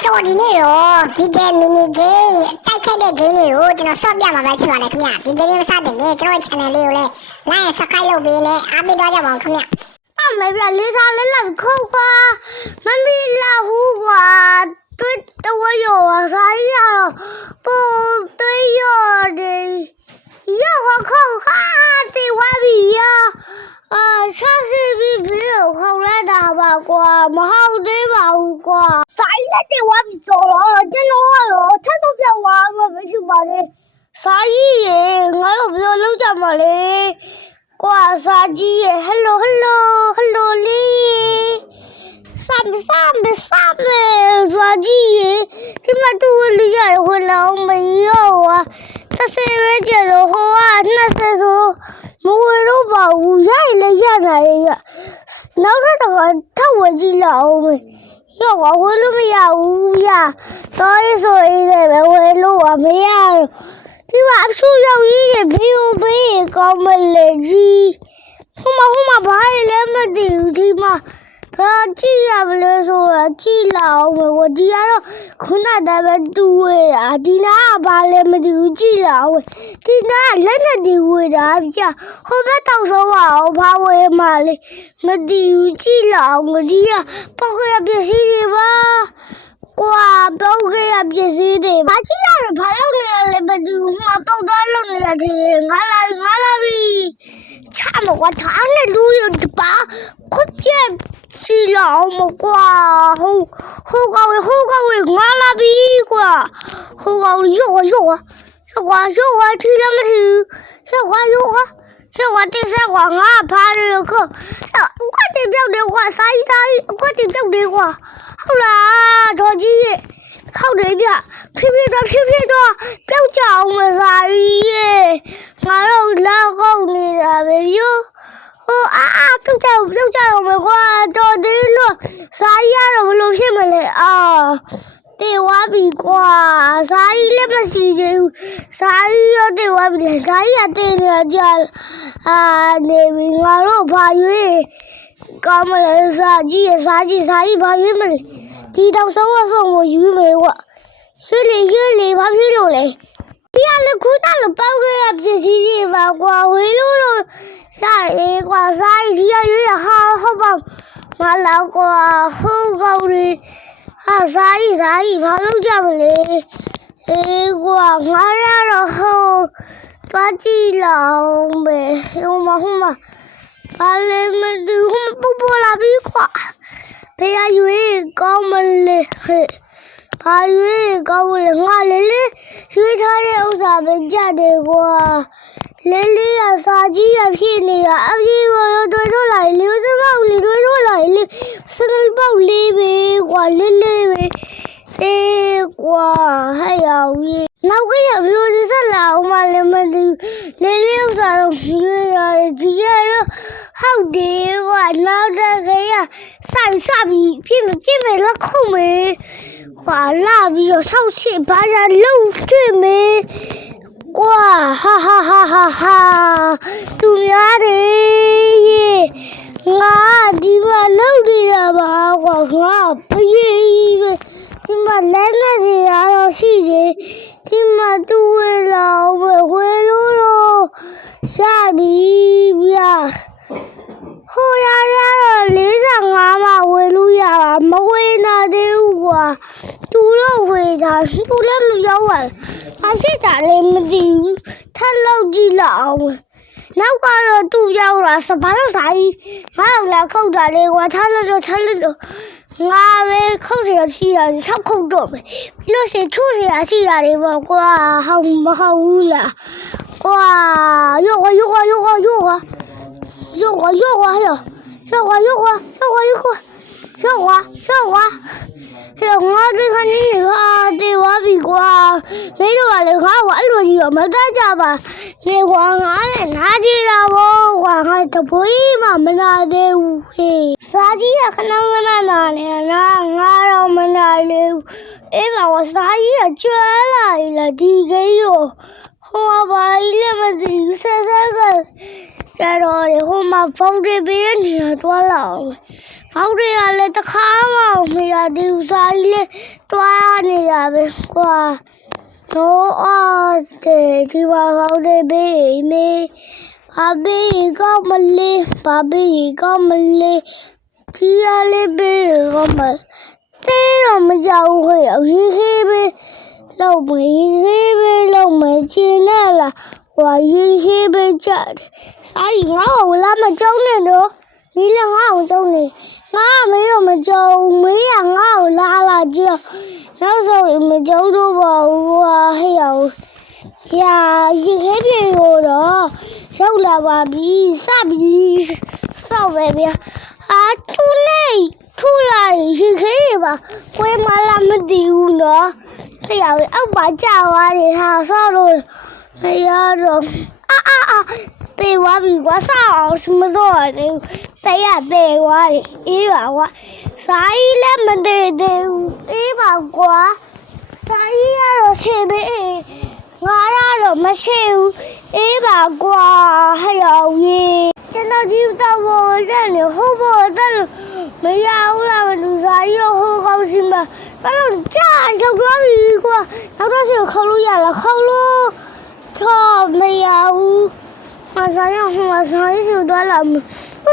ဆိုဒီနေ့တော့ဒီဂိမ်းမီနီဂိမ်းတိုက်ခိုက်တဲ့ဂိမ်းတွေကိုကျွန်တော်ဆော့ပြမှာပဲဖြစ်ပါတယ်ခင်ဗျဒီဂိမ်းလေးမစတင်ခင်ကျွန်တော် channel လေးကိုလည်း like and subscribe လုပ်ပေးနဲ့အားပေးသွားကြပါဦးခင်ဗျအမေပြလေးစားလေးလောက်ခုတ်ပါမမီလာဟူကွာတွေ့တော့ရောစားရတော့ပေါ်တွေ့ရတယ်ရောက်ခုတ်ဟာတေဝါပြီရဆက်စီပြီးပြီးခေါ်လိုက်တာပါကွာမဟုတ်သေးပါဘူးကွာဆိုင်နဲ့တေဝါပြီဆိုတော့ကျွန်တော်ကတော့ထပ်တော့ပြောင်းသွားမှာမရှိပါနဲ့ဆိုင်ရေငါတို့ဘယ်လိုလုပ်ကြမှာလဲကွာစာကြီးရေ hello လေးစာမစာကြီးရေဒီမှာတူလေးရဟိုလောင်းမရော30ပဲကျတော့ဟိုက20ဆိုမဝယ်တော့ပါဘူးရရင်လည်းရနိုင်ရဲ့နောက်တော့ထပ်ဝယ်ကြည့်လောက်အောင်မေရောဝယ်လို့မရဘူးရတော့ဆိုရင်လည်းဝယ်လို့မရဒီမှာအဆူရောက်ရေးဘေးဘေးကောင်းမလေကြီးဟိုမှာဘာလဲမသိဘူးဒီမှာဘာကြည့်ရမလဲဆိုတာကြည့်လောက်မယ်ဝဒီကတော့ခုနတည်းပဲတူဝဲတာဒီနာကဘာလဲမသိဘူးကြည့်လောက်ဒီနာကလက်နဲ့ဒီဝဲတာပြဟိုဘက်တောက်ဆုံးအောင်ဘာဝဲမှလဲမသိဘူးကြည့်လောက်ငဒီကပေါက်ရပစ္စည်းတွေပါကွာပေါက်ရပစ္စည်းတွေဘာကြည့်ရလဲဘာလုပ်နေရလဲမသိဘူးမှာပေါက်သွားလုပ်နေရတယ်ငါလာပြီချမကွာထားနဲ့လူရတပါခုပြက်ကြည့်လောက်မကွာဟိုကောင်းငါလာပြီကွာဟိုကောင်းရောထီလည်းမထီရောတိဆက်ကွာငါဖားရခုကွာတင်ပြောက်တယ်ကွာစာကြီးကွာတင်ပြောက်တယ်ကွာဟုတ်လားတော်ကြီးရဲ့ဟုတ်တယ်ဗျဖြည်းတော့ပြောက်ကြအောင်မစာကြီးရဲ့ငါတို့လောက်ကုန်နေတာပဲပြောပြုတ်ကြအောင်မကွာတော်သေးလို့စားရတော့ဘလို့ဖြစ်မလဲတေဝါပြီကွာစားရလည်းမရှိသေးဘူးစားရရောတေဝါပြီလေစားရတေနေကြနေပြီငါတို့ဘာရွေးကောင်းမလဲစားကြီးဘာရွေးမလဲဒီတော့ဆုံးကိုရွေးမယ်ကွာရွေးလေဘာဖြစ်လို့လဲဒီကလည်းခုနကပေါက်ခဲ့ရပစ္စည်းတွေပါကွာဝေးလို့စားရဲကွာစားရီရွေးဟာဟုတ်ပါမလားကွာဟုတ်ကောင်းလေစားရီဘာလုပ်ကြမလဲကွာငါရတော့ဟုတ်သွားကြည့်လောက်ပဲဟိုမှာဘာလဲမသိဘူးပေါ်လာပြီကွာဖေးရွေးကောင်းမလဲဘာရွေးကောင်းလဲငါလေးရွေးထားတဲ့ဥစ္စာပဲကြတယ်ကွာလေးရစာကြီးရဖြစ်နေတာအပြေတော့တွေ့လိုက်လေစမောက်လေးတွေ့လိုက်လေစကလပေါက်လေးပဲကွာလေးပဲကွာဟဲ့ရောက်ကြီးနောက်ကရဘလို့ဒီဆက်လာအောင်မလည်းမသိဘူးလေးဥစ္စာတော့ရွေးရတယ်ဒီရတော့ဟုတ်တယ်ကွာနောက်တော့ခရစပြီးဖြစ်မယ်လက်ခုံးမယ်ကွာလာပြီးတော့ဆောက်ချစ်ဘာသာလုံးတွေ့မယ်ကွာဟာသူများတယ်ငါဒီမှာလုံးနေတာပါကွာငါပြေးပဲဒီမှာလက်နဲ့တွေရတော့ရှိတယ်ဒီမှာတူဝဲလောဝဲလို့တော့ရှာပြီးဗျာဟိုရတော့45မှာဝဲလို့ရတာမဝဲနာသေးဘူးကွာတူတော့ဝဲတာတူလည်းမပြောပါဘူးအရှိတာလည်းမသိဘူးထပ်လောက်ကြည့်လောက်အောင်နောက်ကတော့တူပြောတာစဘာလို့စားကြီးငါ့ကိုလာခုတ်တာလေကွာထားလို့ငါပဲခုတ်ရရှိရတယ်ဆောက်ခုတ်တော့မယ်ပြီးလို့ရှိရင်ထုရရှိရတယ်ပေါ့ကွာဟောင်းမဟုတ်ဘူးလားကွာယောကွာဟဲ့ငါဒီခဏနေဟာတေဝါပြီကွာမင်းတို့ကလည်းငါ့ကိုအဲ့လိုကြီးတော့မတတ်ကြပါနေကွာငါနဲ့နားကြည့်တာပေါ့ကွာငါတပွေးမှမနာသေးဘူးဟေးစားကြီးကခဏနာနေတာငါတော့မနာသေးဘူးအေးပါကွာစားကြီးကကျွဲလာဒီကိန်းရောဟိုဘာကြီးလည်းမသိဘူးဆက်က ကျတော့လေဟိုမှာဖောင်တွေပေးတဲ့နေရာသွားလာအောင်ဖောင်တွေကလည်းတစ်ခါမှမရသေးဘူးစာကြီးလေးသွားနေရပဲကွာတော့အားတဲ့ဒီမှာဖောင်တွေပေးနေဘာပေးကောင်းမလေးဘာပေးကောင်းမလေးဒီရလေးပေးကောင်းမတဲတော့မကြောက်ဟဲ့ရေးခေးပဲလောက်မရေးခေးပဲလောက်မချင်နဲ့လားဟွာရေးခေးပဲကြတယ်哎，我那么久呢都，你俩我久呢，我没有么久，没让我拉辣椒，那时候没久都吧，我还有呀，一开别有了，小喇叭比啥比少外边，啊，出来一开吧，我妈那么丢了，哎呀，我把家娃的他烧了，哎呀都，啊。对我比我少什么时候的？对呀，对我的，一把我，啥意了没得的，一把我，啥意呀都吃呗，我呀都没吃，一把我还要耶，真的就到我这里，好不但是没有那么多啥意，好高兴吧？但是家小多一个，那都是考虑呀了，考虑，他没有。我啥意思多了么？喂，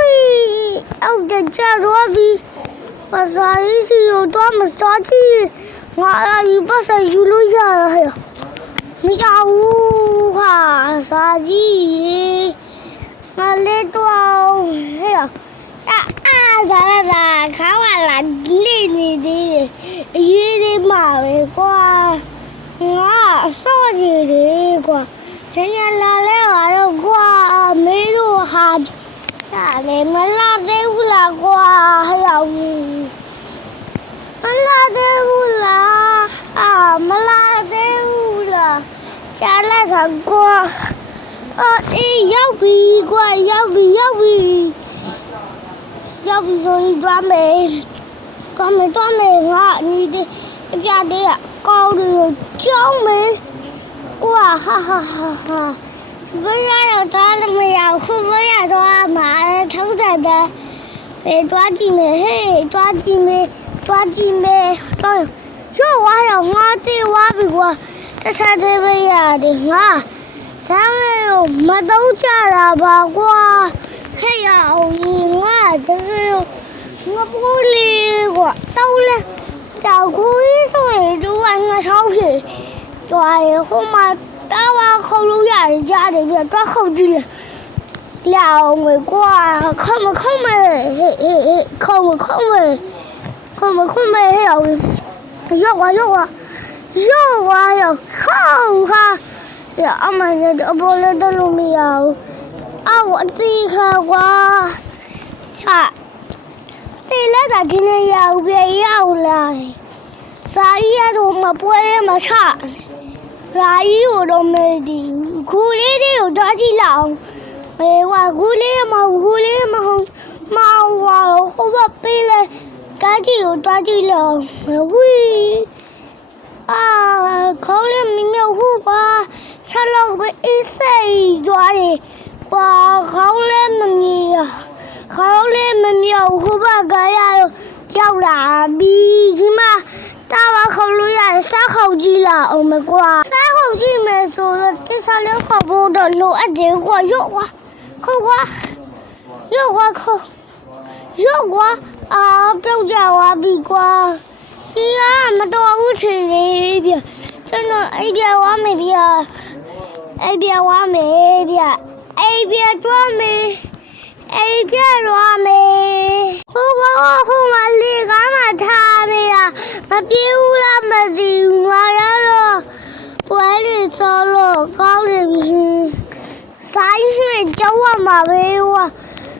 我在家多比，我啥意思有多么着急？我那一把啥就落下了呀？没有哈啥子？我那多哎呀咋，看完了你也得马尾瓜，我手机的瓜。今天拉来我的瓜没多哈，呀，你们拉的不拉瓜还要你，们拉的不拉啊，们拉的不拉，加来上瓜，要比瓜，要比所以专门啊，你的别的高的有江门。哇哈哈哈哈！不要有抓了没有？不要抓马头上的，抓几枚嘿，抓几枚，抓。哟，我有我的我比过，这才这边呀的我，咱们有么都加了吧我，还有你我就是我不理我到了，找苦一岁就玩个钞票。对，后嘛，打完考虑呀，人家那边抓好的了，了没过，看没，有好哈，呀，俺们这不来的路没有，啊，我这个我，差，对了，咱今天要不要来？啥也都没不也没差。啥有都没的，苦力的有多几两，没话苦力嘛红，嘛话好把背来，赶紧有多几两，喂，啊，考虑明明胡瓜，才老被一岁抓的，瓜考虑明明胡把个呀，叫啦比起嘛。打完考虑呀，3口鸡了，我们瓜3口鸡没做了，这上2口不的路，这瓜肉瓜，啊，表家话比瓜，你呀么多无吃的边，真的一边我没边，一边专门，我嘛里干嘛他的呀？那别乌了么的，我要了，我的走了，高的比3岁叫我嘛喂我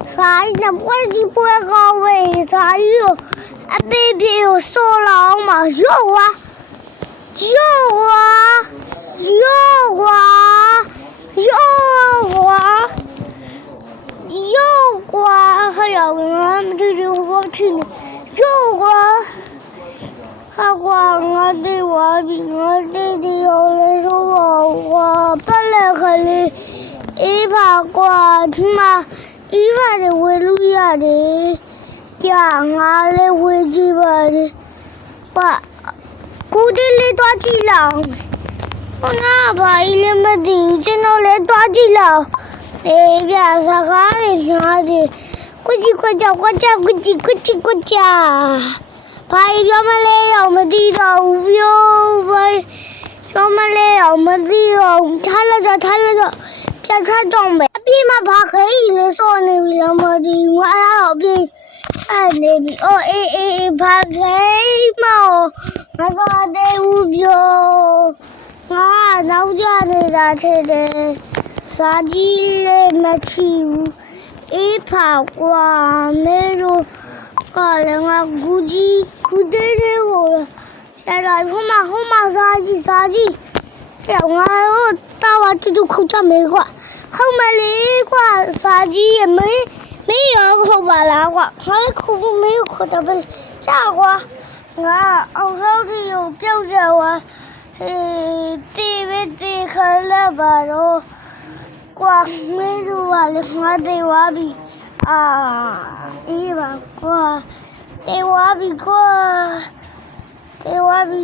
，3年我就不会高喂，3有，baby 有说了嘛，有瓜，还有我们这就我听的，有瓜，还瓜我的我比我弟弟有人说我本来可以အေးပါကွာဒီမှာအေးပါတယ်ဝယ်လို့ရတယ်ကြာငါလည်းဝယ်ကြည့်ပါတယ်ပါကိုဒီလေးတော့ကြည့်လောက်ဟိုနာဘာကြီးလည်းမသိဘူးကျွန်တော်လည်းတော့ကြည့်လောက်အေးပြစကားလေးပြားတယ်ကိုကြီးကိုကြောက်ကိုကြောက်ကိုကြီးကိုကြီးကိုကြောက်ဘာကြီးပြောမလဲတော့မသိတော့ဘူးပြောဘာပြောမလဲတော့မသိတော့ထားလိုက်တော့ပြတ်ခတ်တော့မယ်အပြေးမှာဘာခဲကြီးလဲစောနေပြီလားမသိဘူးငါအဲ့တော့အပြေးနေပြီအော်အေးဘာခဲမောငါစောတဲ့ဦးပြောငါနောက်ကျနေတာထဲတယ်စာကြီးလည်းမချီဘူးအေးဖာကွာမဲတို့ကလည်းငါဂူကြီးဂူသေးသေးကိုအဲ့ဒါဟိုမှာစာကြီးအဲ့ငါတို့တာဝတူခုတ်ကြမယ်ကွာခုတ်မလေးကွာစာကြီးရမင်းရောခုတ်ပါလားကွာငါလည်းခုတ်မင်းခုတ်တယ်ပဲကြာကွာငါအောင်စောက်ကြီးကိုပြုတ်ကြွားတေခလာပါတော့ကွာမင်းတို့ကလည်းငါတေဝါပြီအေးပါကွာတေဝါပြီကွာတေဝါပြီ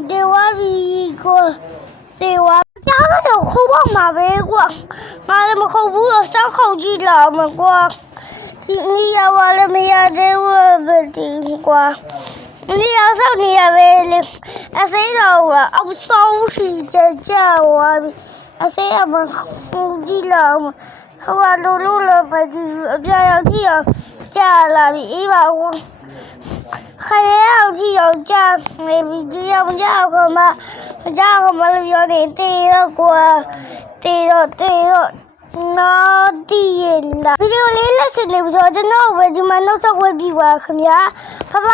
ကွာတေဝါကြားတော့ခုတ်ပါမှာပဲကွာငါလည်းမခုတ်ဘူးတော့စောက်ခုတ်ကြည့်လာမှာကွာဒီနေ့ရောက်လာမရသေးဘူးပဲဒီကွာ你要上你也为了，谁道了？我手是在叫我，谁也没空记了嘛。他话露了吧，就这样去要嫁了，一把我还要去要嫁，没比这样嫁个嘛，嫁个嘛了有点对了过，对了。那对了，比如你那是你不说，真的我就蛮弄到我比我很呀，拜拜。